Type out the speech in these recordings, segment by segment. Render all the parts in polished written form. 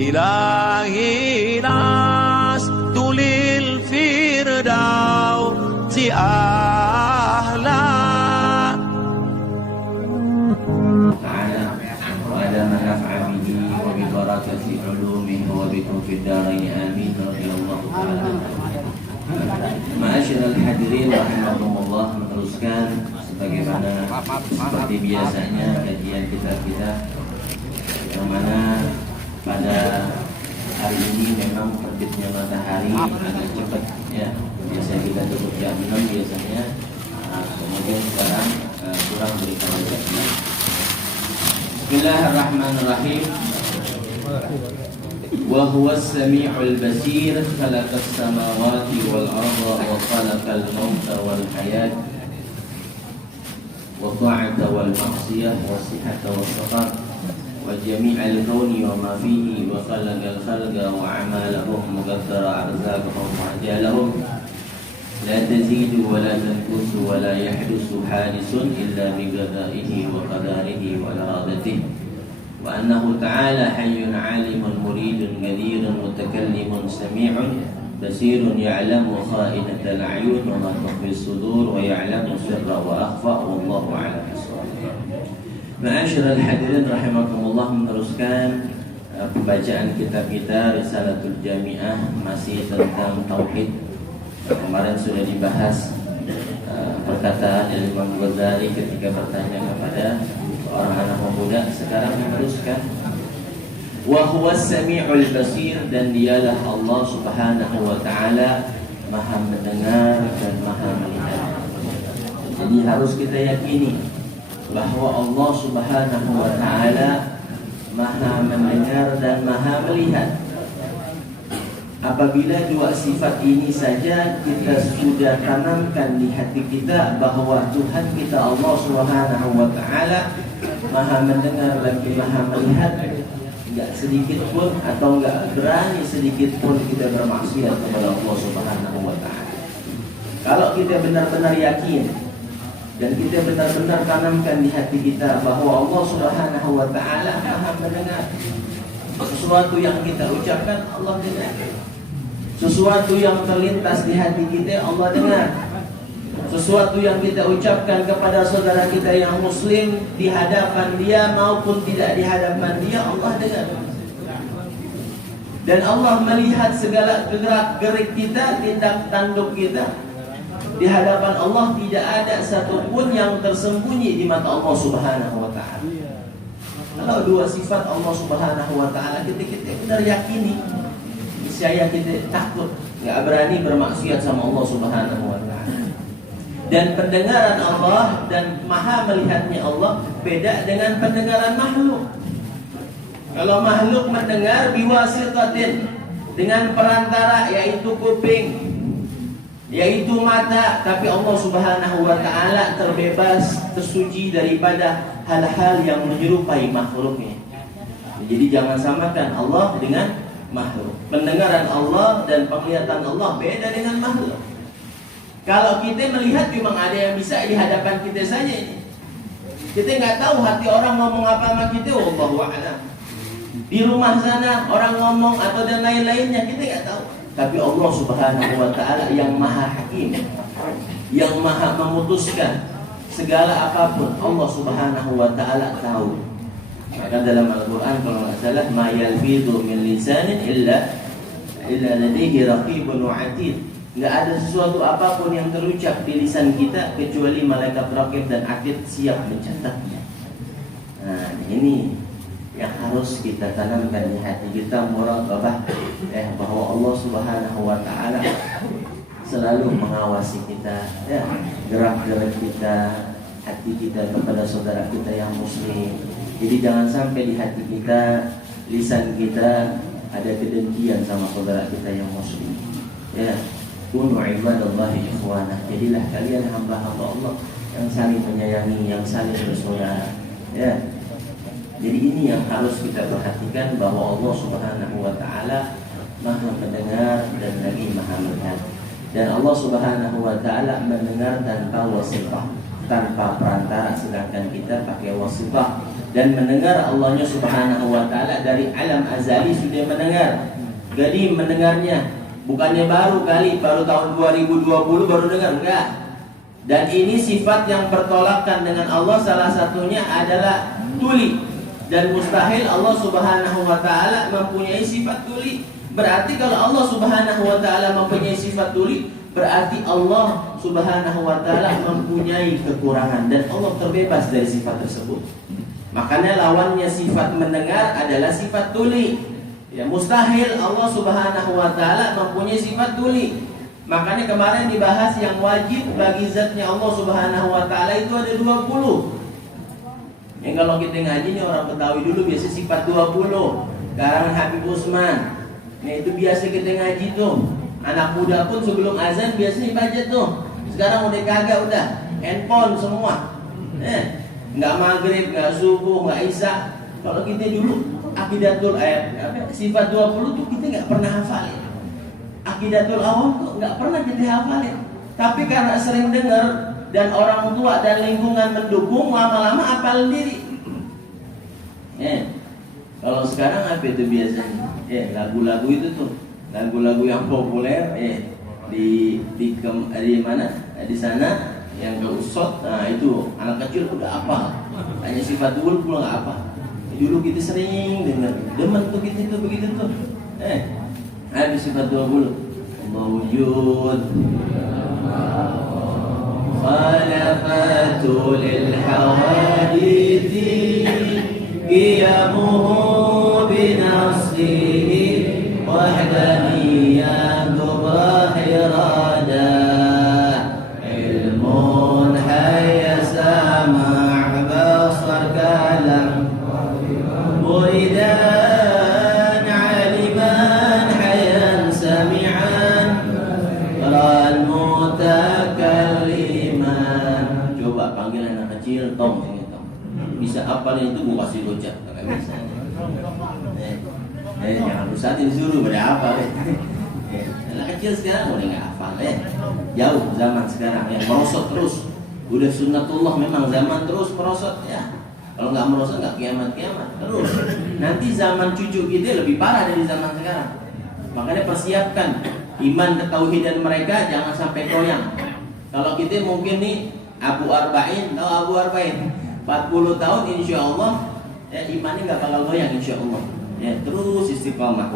إلهي لست للفردوس أهلا تعالى وعلى ما نفع به وببركة علومه وبكم في الدارين آمين رضي الله تعالى. Ma'asyiral hadirin rahimakumullah, meneruskan sebagaimana seperti biasanya kajian kita yang mana pada hari ini memang terbitnya matahari agak cepat ya. Biasa kita tutup jam 6 biasanya, kemudian sekarang kurang dari jam 6. Bismillahirrahmanirrahim. Wa huwas sami'ul basir, khalaqas samawati wal arda wa khalaqal mauta wal hayat wa ta'ata wal ma'siyah wa sihhata wa saqar wa jami'al kauni wa ma fihi wa khalaqal khalqa wa amalahum muqaddara arzaqahum wa ajalahum la tazidu wa la tanqusu wa la yahdusu hadisun illa bi qada'ihi wa qadarihi wa iradatihi wa annahu ta'ala hayyun 'alimun muridun qadirun mutakallimun sami'un basirun ya'lamu kha'inatal a'yun wa ma tukhfi as-sudur wa ya'lamu sirra wa akhfa wallahu a'lam bis-shawab. Ma'asyiral hadirin rahimakumullah, meneruskan pembacaan kitab kita Risalatul Jami'ah, masih tentang tauhid. Kemarin sudah dibahas perkataan Imam Ghazali ketika bertanya kepada orang anak pemuda. Sekarang meneruskan wa huwas sami'ul basir, dan dialah Allah Subhanahu wa taala Maha mendengar dan Maha melihat. Jadi harus kita yakini bahwa Allah Subhanahu wa taala Maha mendengar dan Maha melihat. Apabila dua sifat ini saja kita sudah tanamkan di hati kita bahwa Tuhan kita Allah Subhanahu wa taala Maha mendengar lagi Maha melihat, enggak sedikit pun atau enggak berani sedikit pun kita bermaksiat kepada Allah Subhanahu wa taala. Kalau kita benar-benar yakin dan kita benar-benar tanamkan di hati kita bahwa Allah Subhanahu wa taala Maha mendengar, sesuatu yang kita ucapkan Allah dengar. Sesuatu yang terlintas di hati kita Allah dengar. Sesuatu yang kita ucapkan kepada saudara kita yang muslim di hadapan dia maupun tidak di hadapan dia, Allah dengar. Dan Allah melihat segala gerak-gerik kita, tindak tanduk kita. Di hadapan Allah tidak ada satupun yang tersembunyi di mata Allah Subhanahu wa taala. Kalau dua sifat Allah Subhanahu wa taala kita benar yakini, saya kita takut, nggak berani bermaksiat sama Allah Subhanahu wa taala. Dan pendengaran Allah dan Maha melihatnya Allah beda dengan pendengaran makhluk. Kalau makhluk mendengar biwasitatin, dengan perantara, yaitu kuping, yaitu mata, tapi Allah Subhanahu wa taala terbebas, tersuci daripada hal-hal yang menyerupai makhluknya. Jadi jangan samakan Allah dengan makhluk. Pendengaran Allah dan penglihatan Allah beda dengan makhluk. Kalau kita melihat memang ada yang bisa di hadapan kita saja ini. Kita nggak tahu hati orang ngomong apa sama kita, wallahu a'lam. Di rumah sana orang ngomong atau dan lain-lainnya kita nggak tahu. Tapi Allah Subhanahu wa taala yang Maha Hakim, yang Maha memutuskan segala apapun, Allah Subhanahu wa taala tahu. Maka dalam Al-Quran kalau nggak salah, ma yalfidhu min lisanin illa ladaihi raqibun atid. Nggak ada sesuatu apapun yang terucap di lisan kita kecuali malaikat raqib dan atid siap mencatatnya. Nah, ini yang harus kita tanamkan di hati kita, muraqabah bahwa Allah Subhanahu wa taala selalu mengawasi kita, ya, gerak-gerik kita, hati kita kepada saudara kita yang muslim. Jadi jangan sampai di hati kita, lisan kita ada kedengkian sama saudara kita yang muslim. Ya, kunu ibadallahi ikhwana. Jadilah kalian hamba-hamba Allah yang saling menyayangi, yang saling bersaudara. Ya. Jadi ini yang harus kita perhatikan, bahwa Allah Subhanahu wa taala Maha mendengar dan lagi Maha melihat. Dan Allah Subhanahu wa taala mendengar tanpa wasifah, tanpa perantara, sedangkan kita pakai wasifah dan mendengar Allahnya subhanahu wa ta'ala dari alam azali sudah mendengar. Jadi mendengarnya bukannya baru tahun 2020 baru dengar, enggak. Dan ini sifat yang bertolakan dengan Allah, salah satunya adalah tuli. Dan mustahil Allah subhanahu wa ta'ala mempunyai sifat tuli. Berarti kalau Allah subhanahu wa ta'ala mempunyai sifat tuli, berarti Allah subhanahu wa ta'ala mempunyai kekurangan. Dan Allah terbebas dari sifat tersebut. Makanya lawannya sifat mendengar adalah sifat tuli. Ya, mustahil Allah subhanahu wa ta'ala mempunyai sifat tuli. Makanya kemarin dibahas yang wajib bagi zatnya Allah subhanahu wa ta'ala itu ada 20. Yang kalau kita ngaji nih orang Betawi dulu biasa sifat 20. Karangan Habib Usman. Nah itu biasa kita ngaji tuh. Anak muda pun sebelum azan biasanya baca tuh. Sekarang udah kagak, udah handphone semua. Nggak maghrib, nggak subuh, nggak isya. Kalau kita dulu akidatul sifat 20 tuh kita nggak pernah hafalin. Akidatul awam tuh nggak pernah kita hafalin. Tapi karena sering dengar dan orang tua dan lingkungan mendukung, lama-lama hafal diri. Kalau sekarang apa itu biasanya? Lagu-lagu itu tuh, lagu-lagu yang populer, di mana? Di sana yang ke usot, nah itu anak kecil udah apa? Hanya sifat dulu pula nggak apa. Dulu kita sering dengar, demen tuh gitu tuh begitu tuh. Habis sifat 20 mawjud khalaqatu lil hawadith qiyamuhu binasrihi wahdaniyah gubah irada ilmun hayya sama' basar kalam muridan aliman hayan sami'an ran mutakalliman. Coba panggil anak kecil, Tom sini Tom. Bisa apa nih itu gua kasih gocap, enggak bisa. Jangan rusakin disuruh pada apa anak kecil sekarang udah enggak hafal jauh zaman sekarang merosot terus. Udah sunnatullah memang zaman terus merosot ya. Kalau nggak merosot nggak kiamat terus. Nanti zaman cucu kita lebih parah dari zaman sekarang. Makanya persiapkan iman ketauhidan mereka jangan sampai goyang. Kalau kita mungkin nih Abu Arba'in, tahu Abu Arba'in 40 tahun insya Allah imannya nggak bakal goyang insya Allah. Terus istiqamah.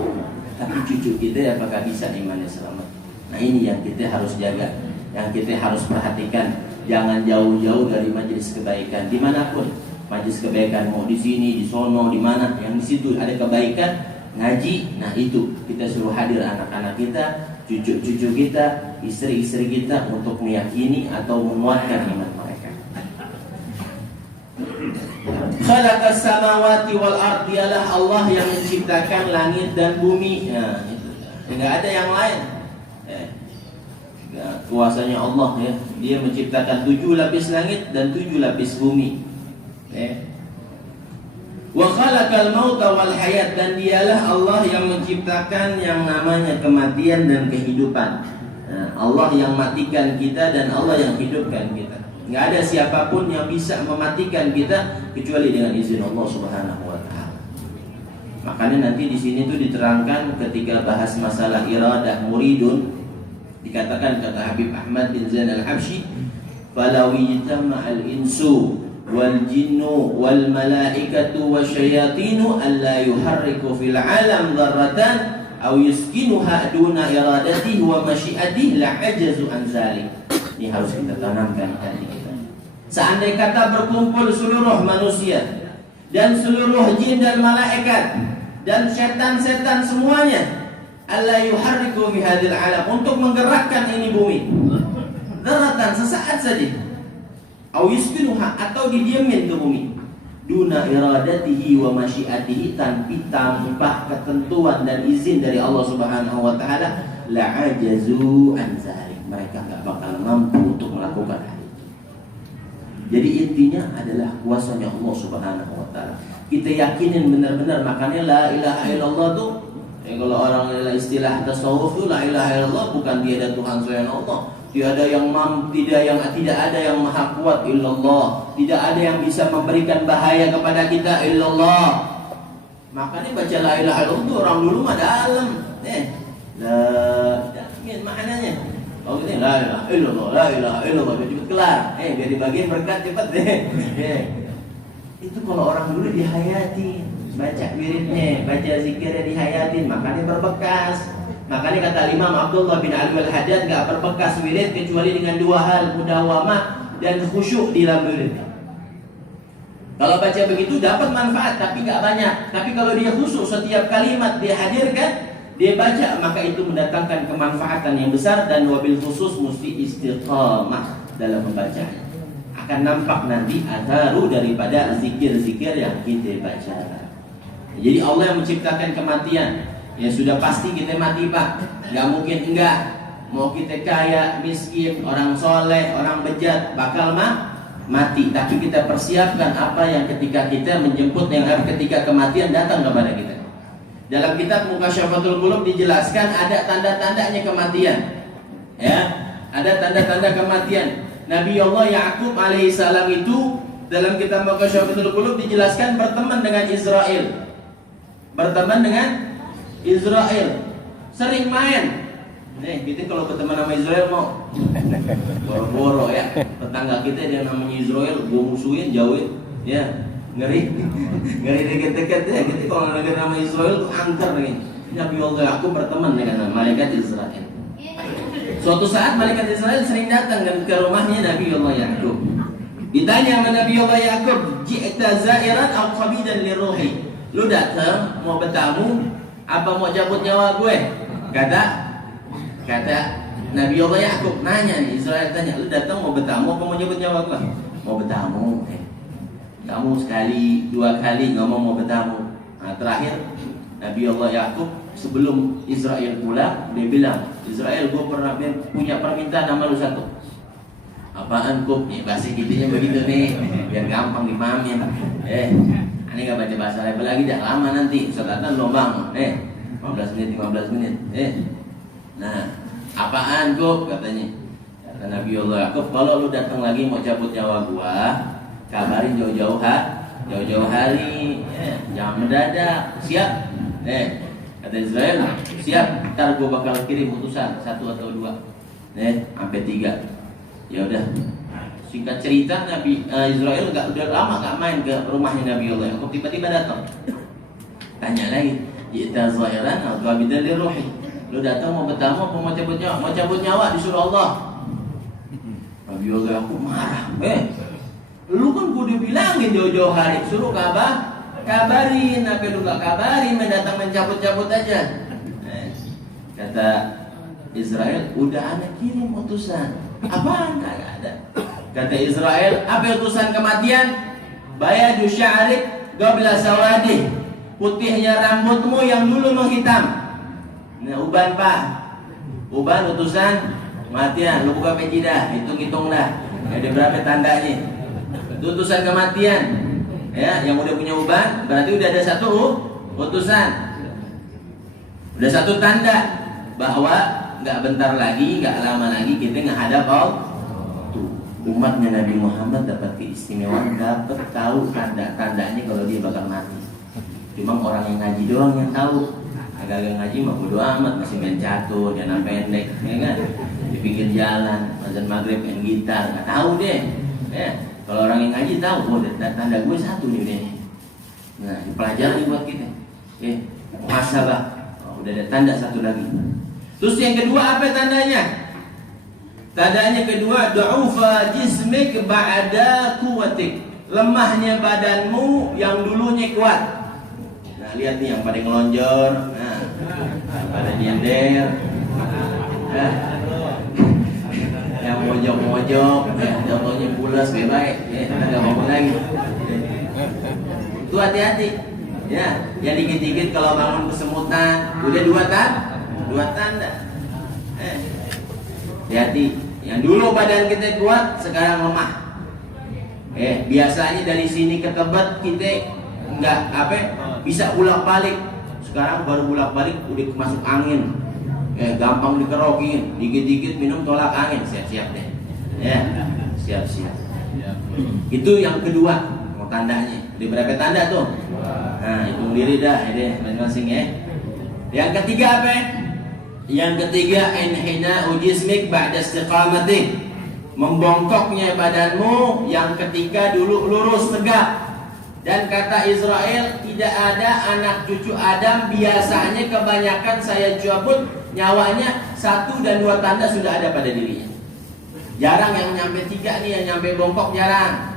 Tapi cucu kita apakah bisa imannya selamat? Nah ini yang kita harus jaga, yang kita harus perhatikan. Jangan jauh-jauh dari majelis kebaikan dimanapun. Majelis kebaikan mau di sini, di sono, di mana, yang di situ ada kebaikan, ngaji. Nah itu kita suruh hadir anak-anak kita, cucu-cucu kita, istri-istri kita untuk meyakini atau menguatkan iman mereka. Khalaqas samawati wal ard, dialah Allah yang menciptakan langit dan bumi. Nah, itu. Enggak ada yang lain. Kuasanya Allah ya. Dia menciptakan 7 lapis langit dan 7 lapis bumi. Wa khalaqal mauta wal hayat, dan dialah Allah yang menciptakan yang namanya kematian dan kehidupan. Nah, Allah yang matikan kita dan Allah yang hidupkan kita. Nggak ada siapapun yang bisa mematikan kita kecuali dengan izin Allah Subhanahu wa taala. Makanya nanti di sini tuh diterangkan ketika bahas masalah iradah muridun, dikatakan kata Habib Ahmad bin Zain al-Habsyi, "Falawi tama'al insu wal jinnu wal malaikatu wasyayatinu alla yuharriku fil alam dzarratan aw yuskinuha duna iradatihi wa masyiatihi la ajazu an zalik." Ini harus kita tanamkan hati kita. Seandai kata berkumpul seluruh manusia dan seluruh jin dan malaikat dan setan-setan semuanya, alla yuharriku fi hadhil alam, untuk menggerakkan ini bumi dzarratan, sesaat saja, au yuskinuha, atau didiamin ke bumi, duna iradatihi wa masyiatihi, tanpa ketentuan dan izin dari Allah Subhanahu wa taala, la ajazu an zalik, mereka enggak bakal mampu untuk melakukan hal itu. Jadi intinya adalah kuasanya Allah Subhanahu wa taala. Kita yakinin benar-benar, makanya la ilaha illallah tuh kalau orang istilah tasawuf tuh la ilaha illallah bukan tiada Tuhan selain Allah. tidak ada yang maha kuat illallah. Tidak ada yang bisa memberikan bahaya kepada kita illallah. Makanya baca la ilaha illallah itu orang dulu mah dalam. Maknanya. Oh ini la ilaha illallah, la ilaha illallah, cepat kelar. Biar dibagiin berkat cepat deh. Itu kalau orang dulu dihayati, baca wiridnya, baca zikirnya dihayatin, makanya berbekas. Makanya kata Imam Abdullah bin Ali al-Haddad, gak berbekas wirid kecuali dengan dua hal, mudawamah dan khusyuk di dalam wirid. Kalau baca begitu dapat manfaat tapi gak banyak. Tapi kalau dia khusyuk setiap kalimat dia hadirkan, dia baca, maka itu mendatangkan kemanfaatan yang besar. Dan wabil khusus mesti istiqamah dalam membacanya. Akan nampak nanti atharu daripada zikir-zikir yang kita baca. Jadi Allah yang menciptakan kematian. Ya sudah pasti kita mati Pak. Gak mungkin enggak. Mau kita kaya, miskin, orang soleh, orang bejat, bakal mati. Tapi kita persiapkan apa yang ketika kita menjemput, yang ketika kematian datang kepada kita. Dalam kitab Mukasyafatul Qulub dijelaskan ada tanda-tandanya kematian. Ya, ada tanda-tanda kematian. Nabi Allah Ya'qub alaihissalam itu dalam kitab Mukasyafatul Qulub dijelaskan berteman dengan Israel. Berteman dengan Israel, sering main. Kita kalau berteman sama Israel mau boro-boro ya. Tetangga kita dia namanya Israel, gua musuhin, jauhin, ya ngeri deket-deket ya. Kita kalau negara nama Israel tuh angker nih. Nabi Allah Ya'qub berteman dengan malaikat Israel. Suatu saat malaikat Israel sering datang ke rumahnya Nabi Allah Ya'qub. Ditanya sama Nabi Allah Ya'qub, "Ji'ta za'iran aw qabidan liruhi?" Lu datang mau bertamu apa mau cabut nyawa gue? Kata Nabi Allah Ya'qub nanya nih, Israel tanya, lu datang mau bertamu apa mau cabut nyawa gue? Mau bertamu. Kamu sekali, dua kali ngomong mau bertamu. Nah, terakhir Nabi Allah Ya'qub sebelum Israel pulang, dia bilang, Israel, gue pernah punya permintaan sama lu satu. Apaan Kub? Bahasa gitunya begitu nih, biar gampang dipahamin. Ini gak baca bahasa Arab lagi, dah lama nanti Ustazatan lombang 15 menit Nah, apaan Kub? Katanya. Kata Nabi Allah Ya'qub, kalau lu datang lagi mau cabut nyawa gua, kabarin jauh-jauh hari, jangan mendadak. Siap? Kata Israel, siap. Ntar gua bakal kirim utusan 1 atau 2 sampai 3. Ya udah. Singkat cerita, Nabi Israel udah lama gak main ke rumahnya Nabi Allah Ya'qub. Tiba-tiba datang. Tanya lagi, "Ji'ta zahiran atau qabidan liruhi?" Lu datang mau bertamu apa mau cabut nyawa? Mau cabut nyawa disuruh Allah. Nabi Allah Ya'qub marah. Lu kan gua udah bilangin jauh-jauh hari, suruh kabarin. Apa lu gak kabarin, mendatang mencabut-cabut aja. Kata Israel, udah ana kirim utusan. Apaan? Kagak ada. Kata Israel, apa utusan kematian? Bayadu sya'rik qabla sawadih. Putihnya rambutmu yang dulu menghitam. Nah, uban Pak. Uban utusan kematian. Lu buka pejidah, hitung-hitung dah. Ada berapa tandanya? Itu utusan kematian. Ya, yang udah punya uban berarti udah ada satu utusan. Udah satu tanda bahwa enggak bentar lagi, enggak lama lagi kita menghadap Allah. Umatnya Nabi Muhammad dapat keistimewaan, dapat tahu tanda-tandanya kalau dia bakal mati. Cuma orang yang ngaji doang yang tahu. Agak-agak ngaji mah bodo amat, masih main catur, jangan pendek, ya kan? Di pinggir jalan, azan maghrib main gitar, nggak tahu deh. Kalau orang yang ngaji tahu, tanda gue satu nih. Nah, dipelajari buat kita. Masalah, udah ada tanda satu lagi. Terus yang kedua apa tandanya? Tandanya kedua, du'ufa jismik ba'da kuwatik. Lemahnya badanmu yang dulunya kuat. Nah, lihat nih yang pada ngelonjor, nah, yang pada nyender, yang mojok-mojok, contohnya pulas, baik, agak ngomong lagi. Itu hati-hati. Ya, yang dikit-dikit kalau bangun kesemutan, udah dua tanda. Hati-hati. Yang dulu badan kita kuat, sekarang lemah. Biasanya dari sini ke Tebet kita bisa bolak-balik. Sekarang baru bolak-balik udah masuk angin. gampang dikerokin, dikit-dikit minum tolak angin, siap-siap deh. Ya, siap-siap. Itu yang kedua, mau tandanya. Di berapa tanda tuh? Nah, hitung diri dah, ini masing-masing ya. Yang ketiga apa? Yang ketiga, inhina ujismik ba'da istiqamatih. Membongkoknya badanmu yang ketika dulu lurus tegak. Dan kata Israel, tidak ada anak cucu Adam, biasanya kebanyakan saya cabut nyawanya 1 dan 2 tanda sudah ada pada dirinya. Jarang yang nyampe 3 nih, yang nyampe bongkok jarang.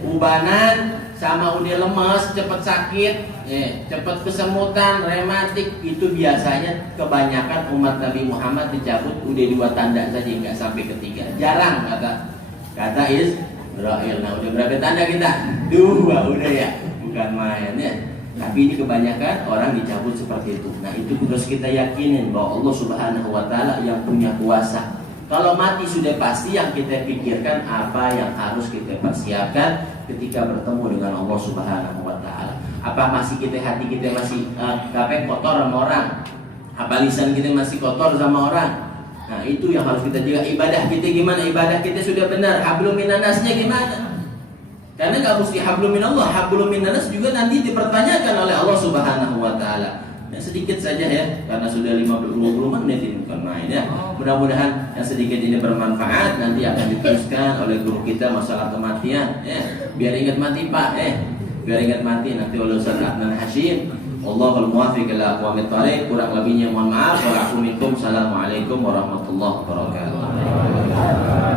Ubanan sama udah lemes, cepat sakit, cepat kesemutan, rematik, itu biasanya kebanyakan umat Nabi Muhammad dicabut udah 2 tanda saja, nggak sampai ketiga. Jarang kata Israel. Nah, udah berapa tanda kita? 2 udah ya, bukan main ya. Tapi ini kebanyakan orang dicabut seperti itu. Nah, itu harus kita yakinin bahwa Allah Subhanahu wa Ta'ala yang punya kuasa. Kalau mati sudah pasti, yang kita pikirkan apa yang harus kita persiapkan ketika bertemu dengan Allah Subhanahu wa Ta'ala. Apa masih hati kita masih kotor sama orang? Apa lisan kita masih kotor sama orang? Nah, itu yang harus kita jaga. Ibadah kita gimana? Ibadah kita sudah benar. Hablum minannasnya gimana? Karena gak mesti hablum minallah, hablum minannas juga nanti dipertanyakan oleh Allah Subhanahu wa Ta'ala. Ya, sedikit saja ya, karena sudah 20 menit ini bukan main ya. Mudah-mudahan yang sedikit ini bermanfaat. Nanti akan diteruskan oleh guru kita masalah kematian ya. Biar ingat mati Pak biar ingat mati nanti oleh Ustaz Adnan Hashim. Wallahul muwaffiq ila aqwamit thoriq. Kurang lebihnya mohon maaf. Assalamualaikum warahmatullahi wabarakatuh.